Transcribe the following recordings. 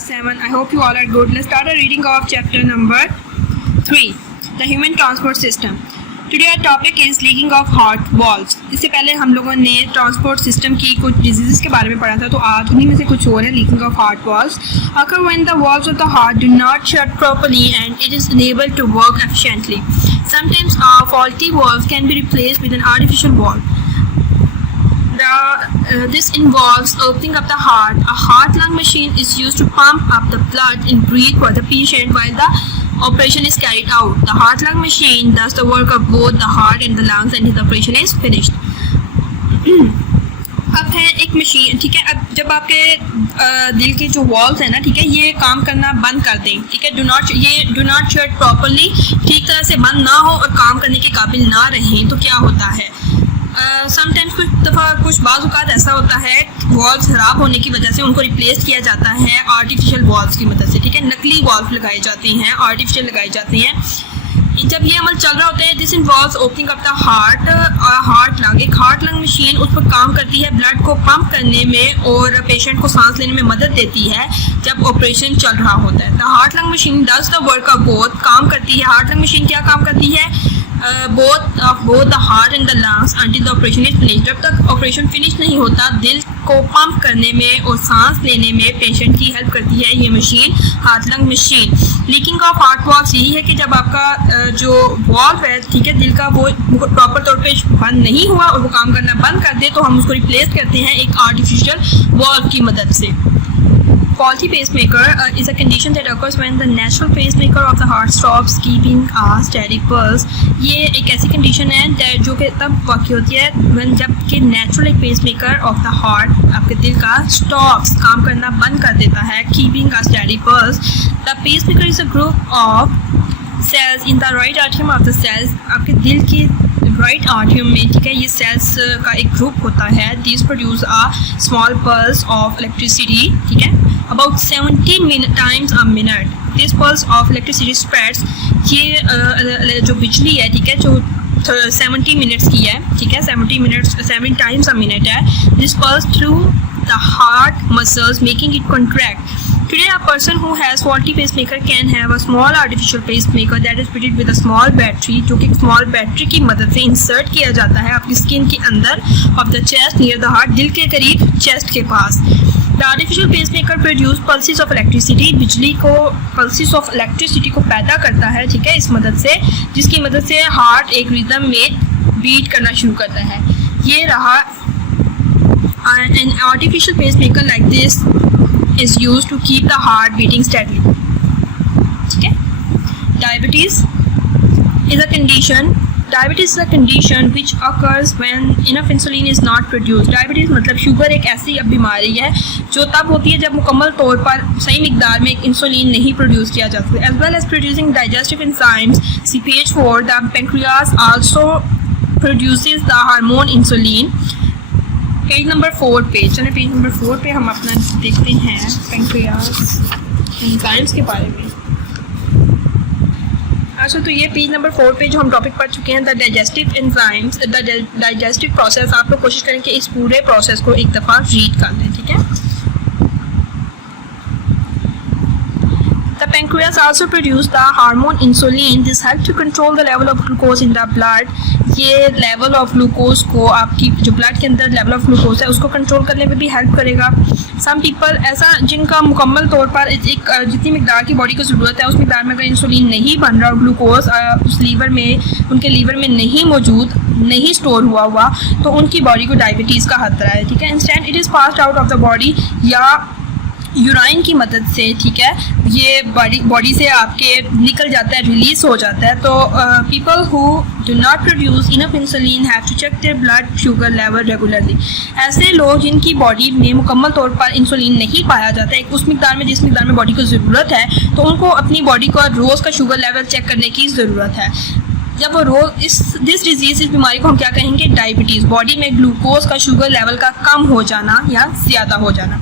class 7. I hope you all are good. Let's start our reading of chapter number 3, the human transport system. Today our topic is leaking of heart valves. इससे पहले हम लोगों ने transport system की कुछ disease के बारे में पढ़ा था, तो आज उन्हीं में से कुछ और है. Leaking of heart valves occur when the valves of the heart do not shut properly and it is unable to work efficiently. Sometimes a faulty valve can be replaced with an artificial valve. This involves opening up the heart. A heart-lung machine is used to pump up the blood and breathe for the patient while the operation is carried out. The heart-lung machine does the work of both the heart and the lungs and the operation is finished. अब है एक machine, ठीक है. अब जब आपके दिल के जो वॉल्व्स हैं ना, ठीक है, ये काम करना बंद कर दें, ठीक है, डू नॉट शट प्रॉपरली, ठीक तरह से बंद ना हो और काम करने के काबिल ना रहें, तो क्या होता है. समटाइम्स कुछ बाज़ ऐसा होता है वॉल्व्स ख़राब होने की वजह से उनको रिप्लेस किया जाता है आर्टिफिशियल वॉल्व्स की मदद से, ठीक है. नकली वॉल्व लगाए जाते हैं, आर्टिफिशियल लगाए जाते हैं. जब ये अमल चल रहा होता है, this involves opening up the heart lung. एक हार्ट लंग मशीन उस पर काम करती है ब्लड को पंप करने में और पेशेंट को सांस लेने में मदद देती है जब ऑपरेशन चल रहा होता है. The heart lung machine does the work of both. काम करती है हार्ट लंग मशीन, क्या काम करती है, both the heart and the lungs until the operation is finished. जब तक ऑपरेशन फिनिश नहीं होता, दिल को पंप करने में और सांस लेने में पेशेंट की हेल्प करती है ये machine, heart lung machine. Leaking of heart valves यही है कि जब आपका जो वॉल्व है, ठीक है, दिल का, वो प्रॉपर तौर पे बंद नहीं हुआ और वो काम करना बंद कर दे, तो हम उसको रिप्लेस करते हैं एक आर्टिफिशियल वॉल्व की मदद से. Faulty pacemaker is a condition that occurs when the natural pacemaker of the heart stops keeping a steady pulse. ये एक ऐसी कंडीशन है जो कि तब वाक़ई होती है when जब कि नेचुरल एक pacemaker of the heart आपके दिल का stops, काम करना बंद कर देता है, keeping a steady pulse. The pacemaker is a group of cells in the right atrium of the cells. आपके दिल के राइट आर्टियम में, ठीक है, ये सेल्स का एक ग्रुप होता है. These produce a small pulse of electricity, ठीक है, about 70 times a minute. This pulse of electricity spreads. ये जो बिजली है, ठीक है, जो 70 मिनट्स की है, ठीक है, 7 times a minute है. This pulse through the heart muscles making it contract. Today, a person who has faulty pacemaker can have a small artificial pacemaker that is fitted with a small battery, जो कि small battery की मदद से insert किया जाता है आपकी skin के अंदर of the chest near the heart, दिल के करीब, chest के पास. The artificial pacemaker produce pulses of electricity. बिजली को, pulses of electricity को पैदा करता है, ठीक है, इस मदद से, जिसकी मदद से हार्ट एक रिदम में बीट करना शुरू करता है. ये रहा. An artificial pacemaker like this is used to keep the heart beating steadily. ठीक है. Diabetes is a condition which occurs when enough insulin is not produced. Diabetes मतलब शुगर एक ऐसी अब बीमारी है जो तब होती है जब मुकम्मल तौर पर सही मिकदार में इंसुलिन नहीं प्रोड्यूस किया जा सकता. As well as producing digestive enzymes, CPH4, the pancreas also produces the hormone insulin. Page number 4 पे चले. पेज नंबर 4 पे हम अपना देखते हैं पेंक्रियास एंजाइम्स के बारे में. अच्छा, तो ये पेज नंबर 4 पे जो हम टॉपिक पढ़ चुके हैं, the digestive enzymes, the digestive process. आप लोग कोशिश करें कि इस पूरे प्रोसेस को एक दफ़ा रीड कर लें, ठीक है. The pancreas also produce the hormone insulin. This helps to control the level of glucose in the blood. ये लेवल ऑफ ग्लूकोज को, आपकी जो ब्लड के अंदर लेवल ऑफ ग्लूकोज है उसको कंट्रोल करने में भी हेल्प करेगा. सम पीपल ऐसा जिनका मुकम्मल तौर पर एक जितनी मिकदार की बॉडी को ज़रूरत है उस मिकदार में अगर इंसुलिन नहीं बन रहा और ग्लूकोज उस लीवर में, उनके लीवर में नहीं मौजूद, नहीं स्टोर हुआ, तो उनकी बॉडी को डायबिटीज़ का खतरा है, ठीक है. Instant it is passed out of the body या यूराइन की मदद से, ठीक है, ये बॉडी से आपके निकल जाता है, रिलीज हो जाता है. तो people who do not produce enough insulin have to check their blood sugar level regularly. ऐसे लोग जिनकी बॉडी में मुकम्मल तौर पर इंसुलिन नहीं पाया जाता है उस मिकदार में, जिस मिकदार में बॉडी को ज़रूरत है, तो उनको अपनी बॉडी का रोज़ का शुगर लेवल चेक करने की ज़रूरत है. जब वो रोज़ दिस डिजीज़, इस बीमारी को हम क्या कहेंगे, डायबिटीज़. बॉडी में ग्लूकोज का शुगर लेवल का कम हो जाना या ज़्यादा हो जाना.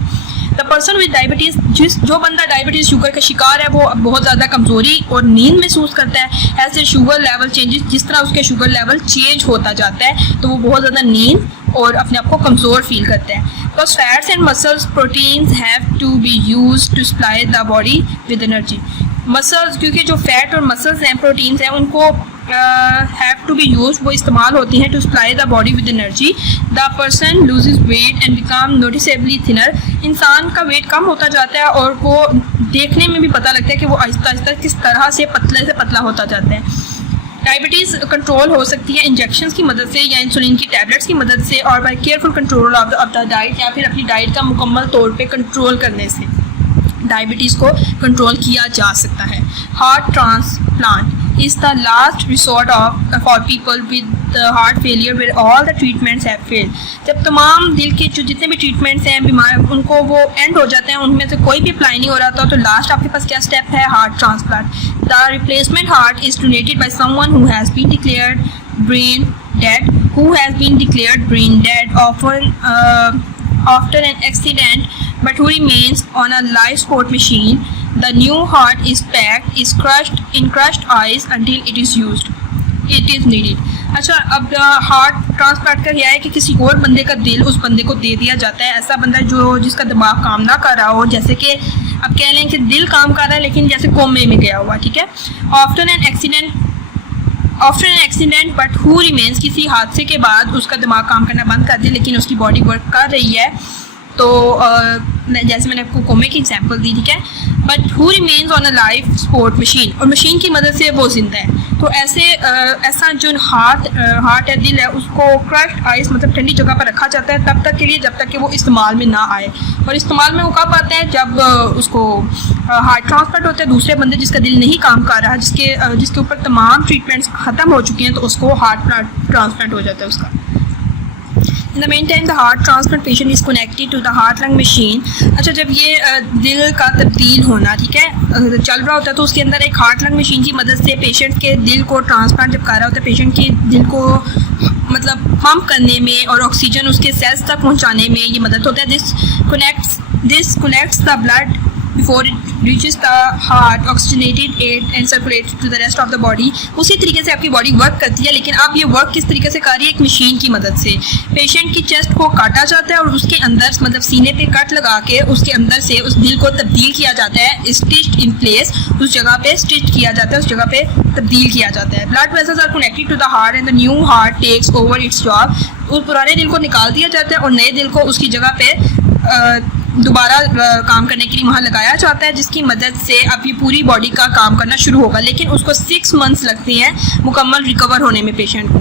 द पर्सन विद डायबिटीज़, जो बंदा डायबिटीज़ शुगर का शिकार है, वो बहुत ज़्यादा कमज़ोरी और नींद महसूस करता है. ऐसे शुगर लेवल चेंजेस, जिस तरह उसके शुगर लेवल चेंज होता जाता है तो वो बहुत ज़्यादा नींद और अपने आप को कमज़ोर फील करते हैं। Because fats and muscles proteins have to be used to supply the body with energy. Muscles, क्योंकि जो फैट और मसल्स हैं, प्रोटीन्स हैं, उनको हैव टू बी यूज, वो इस्तेमाल होती हैं to supply the body with energy. The person loses weight and become noticeably thinner. इंसान का वेट कम होता जाता है और वो देखने में भी पता लगता है कि वो आहिस्ता आहिस्ता किस तरह से पतला होता जाता है। डायबिटीज़ कंट्रोल हो सकती है इंजेक्शन की मदद से या इंसुलिन की टैबलेट्स की मदद से, और by careful control of the diet, या फिर अपनी डाइट का मुकम्मल तौर पे कंट्रोल करने से डायबिटीज़ को कंट्रोल किया जा सकता है। Heart transplant is the last resort for people with heart failure where all the treatments have failed। जब तमाम दिल के जो जितने भी ट्रीटमेंट्स हैं बीमार उनको वो एंड हो जाते हैं, उनमें से कोई भी अप्लाई नहीं हो रहा था, तो लास्ट आपके पास क्या स्टेप है? Heart transplant. The replacement heart is donated by someone who has been declared brain dead, after an accident but who remains on a life support machine। The new heart is packed, is crushed in crushed ice until it is needed। अच्छा, अब heart transplant का क्या है कि किसी और बंदे का दिल उस बंदे को दे दिया जाता है। ऐसा बंदा जिसका दिमाग काम ना कर रहा हो, जैसे कि अब कह लें कि दिल काम कर रहा है लेकिन जैसे कोमे में गया हुआ, ठीक है। After an accident but who remains, किसी हादसे के बाद उसका दिमाग काम करना बंद कर दिया लेकिन उसकी बॉडी वर्क कर रही है, तो जैसे मैंने आपको कोमे की एग्जांपल दी, ठीक है। But who remains on a life support machine, और मशीन की मदद से वो जिंदा है। तो ऐसा जो हार्ट है, दिल है, उसको क्रश्ड आइस मतलब ठंडी जगह पर रखा जाता है तब तक के लिए जब तक कि वो इस्तेमाल में ना आए। और इस्तेमाल में वो कब आता है? जब उसको हार्ट ट्रांसप्लांट होता है, दूसरे बंदे जिसका दिल नहीं काम कर रहा, जिसके ऊपर तमाम ट्रीटमेंट्स ख़त्म हो चुकी हैं, तो उसको हार्ट ट्रांसप्लांट हो जाता है उसका। In the meantime, the heart transplant patient is connected to the heart lung machine। अच्छा, जब ये दिल का तब्दील होना, ठीक है, चल रहा होता है, तो उसके अंदर एक हार्ट लंग मशीन की मदद से पेशेंट के दिल को ट्रांसप्लांट जब कर रहा होता है, पेशेंट के दिल को मतलब पंप करने में और ऑक्सीजन उसके सेल्स तक पहुंचाने में ये मदद होता है। This connects the blood before it reaches the heart, oxygenated it and circulates to the rest of the body। उसी तरीके से आपकी बॉडी वर्क करती है, लेकिन अब ये वर्क किस तरीके से कर रही है? एक मशीन की मदद से। पेशेंट की चेस्ट को काटा जाता है और उसके अंदर मतलब सीने पे कट लगा के उसके अंदर से उस दिल को तब्दील किया जाता है, स्टिच्ड इन प्लेस, उस जगह पे स्टिच किया जाता है, उस जगह पे तब्दील किया जाता है। Blood vessels are connected to the heart and the new heart takes over its job. उस पुराने दिल को निकाल दिया जाता है और नए दिल को उसकी जगह पे दोबारा काम करने के लिए वहाँ लगाया जाता है, जिसकी मदद से अब ये पूरी बॉडी का काम करना शुरू होगा, लेकिन उसको 6 मंथ्स लगते हैं मुकम्मल रिकवर होने में पेशेंट को।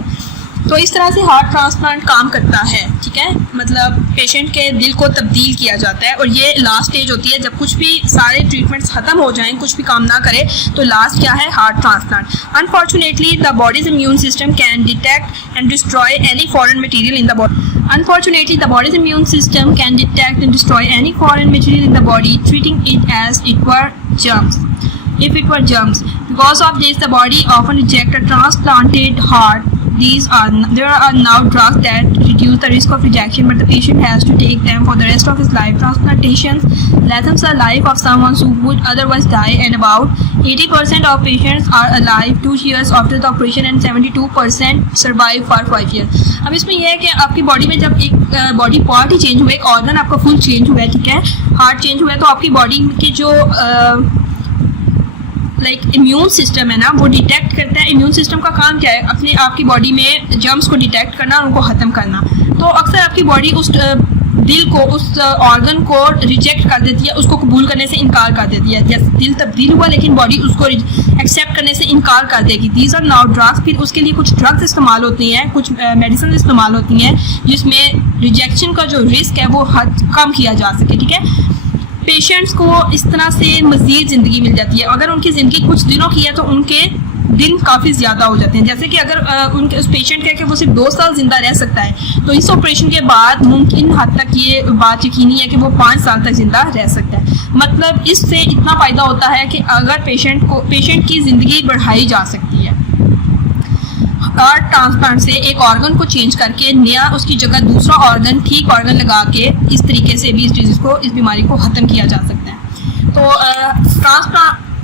तो इस तरह से हार्ट ट्रांसप्लांट काम करता है, ठीक है। मतलब पेशेंट के दिल को तब्दील किया जाता है और ये लास्ट स्टेज होती है जब कुछ भी सारे ट्रीटमेंट्स ख़त्म हो जाएं, कुछ भी काम ना करे, तो लास्ट क्या है? Heart transplant. Unfortunately the bodies immune system can detect and destroy any foreign material in the body. Unfortunately, the body's immune system can detect and destroy any foreign material in the body, treating it as it were germs. If it were germs, because of this, the body often rejects a transplanted heart. There are now drugs that reduce the risk of rejection, but the patient has to take them for the rest of his life. Transplantations lengthens the life of someone who would otherwise die, and about 80% of patients are alive 2 years after the operation, and 72% survive for 5 years. अब इसमें यह है कि आपकी body में जब एक body part ही change हुआ, एक ऑर्गन आपका फुल चेंज हुआ है, ठीक है, हार्ट चेंज हुआ है, तो आपकी बॉडी के जो इम्यून सिस्टम है ना, वो डिटेक्ट करता है। इम्यून सिस्टम का काम क्या है? आपकी बॉडी में जर्म्स को डिटेक्ट करना और उनको ख़त्म करना। तो अक्सर आपकी बॉडी उस दिल को, उस ऑर्गन को रिजेक्ट कर देती है, उसको कबूल करने से इनकार कर देती है। जैसे दिल तब्दील हुआ लेकिन बॉडी उसको एक्सेप्ट करने से इनकार कर देगी। These are now drugs. फिर उसके लिए कुछ ड्रग्स इस्तेमाल होती हैं, कुछ मेडिसिन इस्तेमाल होती हैं, जिसमें रिजेक्शन का जो रिस्क है वो कम किया जा सके, ठीक है। पेशेंट्स को इस तरह से मज़ीद ज़िंदगी मिल जाती है। अगर उनकी ज़िंदगी कुछ दिनों की है तो उनके दिन काफ़ी ज़्यादा हो जाते हैं। जैसे कि अगर उनके उस पेशेंट का कि वो सिर्फ 2 साल ज़िंदा रह सकता है, तो इस ऑपरेशन के बाद मुमकिन हद तक ये बात यकीनी है कि वो 5 साल तक ज़िंदा रह सकता है। मतलब इससे इतना फ़ायदा होता है कि अगर पेशेंट की ज़िंदगी बढ़ाई जा सकती है। हार्ट ट्रांसप्लांट से एक ऑर्गन को चेंज करके नया उसकी जगह दूसरा ऑर्गन, ठीक ऑर्गन लगा के इस तरीके से भी इस डिजीज़ को, इस बीमारी को ख़त्म किया जा सकता है। तो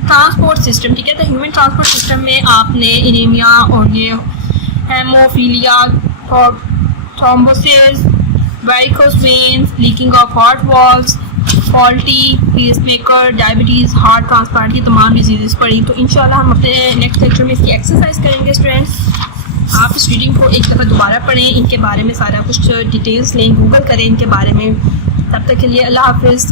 ट्रांसपोर्ट सिस्टम, ठीक है, तो ह्यूमन ट्रांसपोर्ट सिस्टम में आपने एनीमिया और ये haemophilia, thrombosis, varicose veins, leaking of heart valves, faulty pacemaker, diabetes, heart transplant, ये तमाम डिजीज़ पढ़ी। तो इंशाल्लाह हम अपने नेक्स्ट लेक्चर में इसकी एक्सरसाइज करेंगे स्टूडेंट्स। आप इस रीडिंग को एक दफ़ा दोबारा पढ़ें, इनके बारे में सारा कुछ डिटेल्स लें, गूगल करें इनके बारे में। तब तक के लिए अल्लाह हाफिज़।